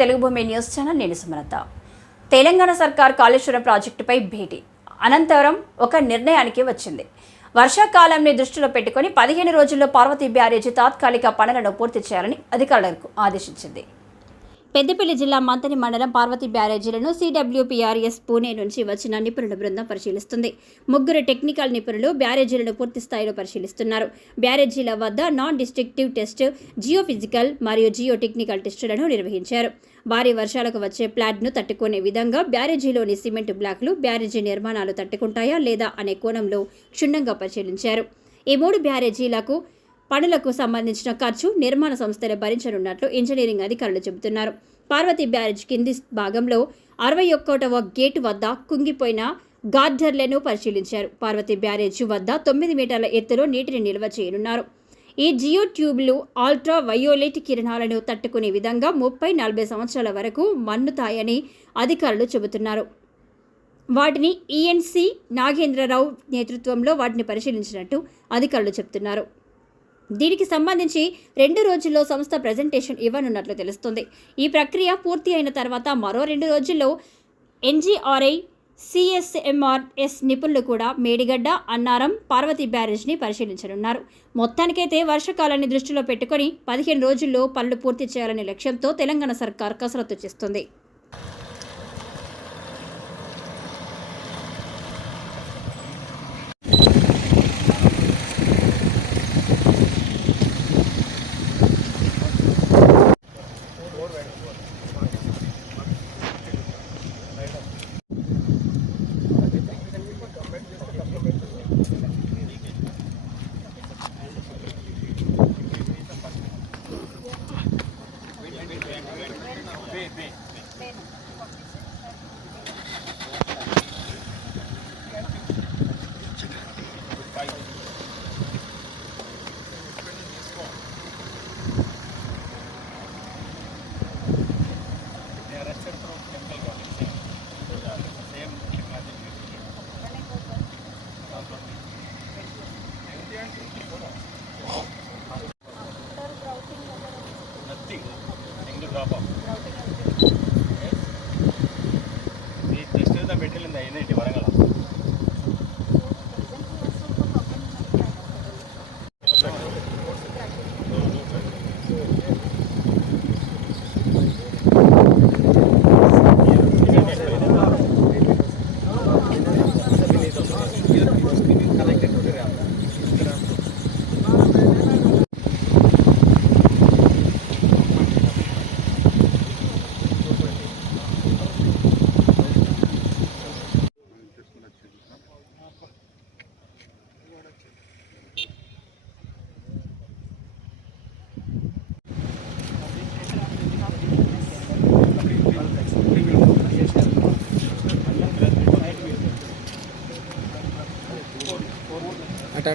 తెలుగు భూమి news channel నేను సుమలత. తెలంగాణ సర్కార్ కాళేశ్వరం ప్రాజెక్టుపై భేటీ అనంతరం ఒక నిర్ణయానికి వచ్చింది. వర్షాకాలాన్ని దృష్టిలో పెట్టుకుని 15 రోజుల్లో పార్వతీ బ్యారేజీ తాత్కాలిక పనులను పూర్తి చేయాలని అధికారులకు ఆదేశించింది. పెద్దపల్లి జిల్లా మంతని మండలం పార్వతీ బ్యారేజీలను CWPRS పూణే నుంచి వచ్చిన నిపుణుల బృందం పరిశీలిస్తుంది. 3 టెక్నికల్ నిపుణులు బ్యారేజీలను పూర్తి స్థాయిలో పరిశీలిస్తున్నారు. బ్యారేజీల వద్ద నాన్ డిస్ట్రక్టివ్ టెస్ట్, జియోఫిజికల్ మరియు జియో టెక్నికల్ టెస్టులను నిర్వహించారు. భారీ వర్షాలకు వచ్చే ప్లాడ్ను తట్టుకునే విధంగా బ్యారేజీలోని సిమెంట్ బ్లాక్లు బ్యారేజీ నిర్మాణాలు తట్టుకుంటాయా లేదా అనే కోణంలో క్షుణ్ణంగా పరిశీలించారు. ఈ 3 బ్యారేజీలకు పనులకు సంబంధించిన ఖర్చు నిర్మాణ సంస్థలు భరించనున్నట్లు ఇంజనీరింగ్ అధికారులు చెబుతున్నారు. పార్వతీ బ్యారేజ్ కింది భాగంలో 61వ గేటు వద్ద కుంగిపోయిన గార్డర్లను పరిశీలించారు. పార్వతీ బ్యారేజ్ వద్ద 9 మీటర్ల ఎత్తులో నీటిని నిల్వ చేయనున్నారు. ఈ జియో ట్యూబ్లు అల్ట్రా వయోలెట్ కిరణాలను తట్టుకునే విధంగా 30-40 సంవత్సరాల వరకు మన్నుతాయని అధికారులు చెబుతున్నారు. వాటిని ENC నాగేంద్రరావు నేతృత్వంలో వాటిని పరిశీలించినట్టు అధికారులు చెబుతున్నారు. దీనికి సంబంధించి 2 రోజుల్లో సంస్థ ప్రెజెంటేషన్ ఇవ్వనున్నట్లు తెలుస్తుంది. ఈ ప్రక్రియ పూర్తి అయిన తర్వాత మరో 2 రోజుల్లో NGRI, CSMRS నిపుణులు కూడా మేడిగడ్డ, అన్నారం, పార్వతీ బ్యారేజ్ని పరిశీలించనున్నారు. మొత్తానికైతే వర్షకాలాన్ని దృష్టిలో పెట్టుకుని 15 రోజుల్లో పనులు పూర్తి చేయాలనే లక్ష్యంతో తెలంగాణ సర్కార్ కసరత్తు చేస్తుంది. అట